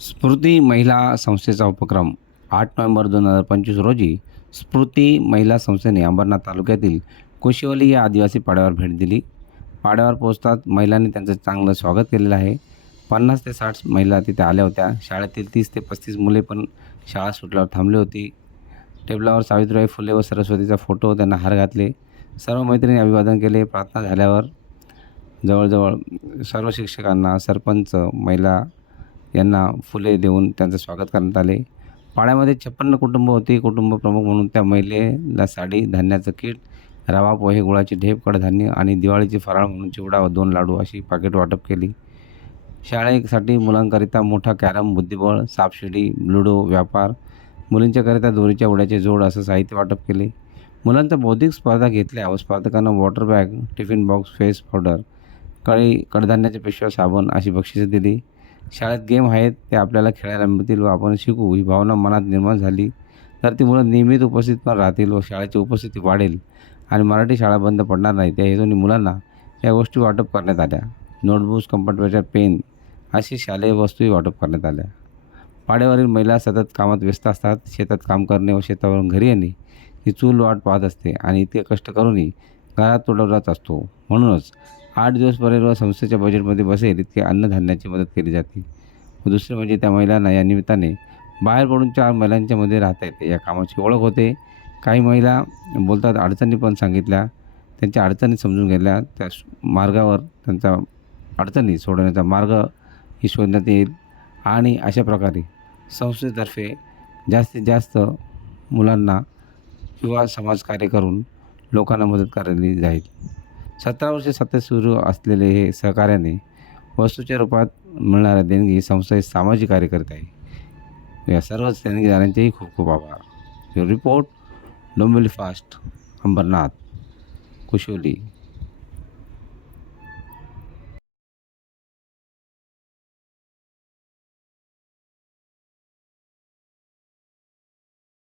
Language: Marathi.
स्फूर्ती महिला संस्थेचा उपक्रम 8 नोव्हेंबर 2025 रोजी स्फूर्ती महिला संस्थेने अंबरनाथ तालुक्यातील कुशिवली या आदिवासी पाड्यावर भेट दिली. पाड्यावर पोहोचताच महिलांनी त्यांचं चांगलं स्वागत केलेलं आहे. 50 ते 60 महिला तिथे आल्या होत्या. शाळेतील 30 ते 35 मुले पण शाळा सुटल्यावर थांबली होती. टेबलावर सावित्रीबाई फुले व सरस्वतीचा फोटो, त्यांना हार घातले. सर्व मैत्रिणी अभिवादन केले. प्रार्थना झाल्यावर जवळजवळ सर्व शिक्षकांना, सरपंच, महिला यांना फुले देऊन त्यांचं स्वागत करण्यात आले. पाड्यामध्ये 56 कुटुंब होती. कुटुंब प्रमुख म्हणून त्या महिलेला साडी, धान्याचं किट, रवा, पोहे, गुळाची ढेप, कडधान्य आणि दिवाळीची फराळ म्हणून चिवडा व 2 लाडू अशी पाकिट वाटप केली. शाळेसाठी मुलांकरिता मोठा कॅरम, बुद्धिबळ, सापशिडी, लुडो, व्यापार, मुलींच्याकरिता दोरीच्या उड्याचे जोड असं साहित्य वाटप केले. मुलांच्या बौद्धिक स्पर्धा घेतल्या व स्पर्धकांना water bag, tiffin box, face powder, कडधान्याच्या पिशव्या, साबण अशी बक्षिसे दिली. शाळेत गेम आहेत, ते आपल्याला खेळायला मिळतील व आपण शिकू ही भावना मनात निर्माण झाली तर ती मुलं नियमित उपस्थित पण राहतील व शाळेची उपस्थिती वाढेल आणि मराठी शाळा बंद पडणार नाही. त्या हेतूने मुलांना या गोष्टी वाटप करण्यात आल्या. नोटबुक्स, कंपार्टमेंटच्या पेन अशी शालेय वस्तूही वाटप करण्यात आल्या. पाड्यावरील महिला सतत कामात व्यस्त असतात. शेतात काम करणे व शेतावरून घरी येणे ही चूल वाट पाहत असते आणि इतके कष्ट करूनही घरात तुडवलाच असतो. म्हणूनच 8 दिवस परेल व संस्थेच्या बजेटमध्ये बसेल इतके अन्नधान्याची मदत केली जाते. व दुसरे म्हणजे त्या महिलांना या निमित्ताने बाहेर पडून 4 महिलांच्यामध्ये राहता येते. या कामाची ओळख होते. काही महिला बोलतात, अडचणी पण सांगितल्या, त्यांच्या अडचणी समजून घेतल्या. त्या मार्गावर त्यांच्या अडचणी सोडवण्याचा मार्गही शोधण्यात येईल आणि अशा प्रकारे संस्थेतर्फे जास्तीत जास्त मुलांना किंवा समाजकार्य करून लोकांना मदत केली जाईल. 17 वर्षे सतत सुरू असलेले हे सहकार्याने वस्तूच्या रूपात मिळणाऱ्या देणगी संस्था सामाजिक कार्य करत आहे. या सर्व देणगीदारांचेही खूप खूप आभार. Report Dombivli fast, Ambernath, Kushivali.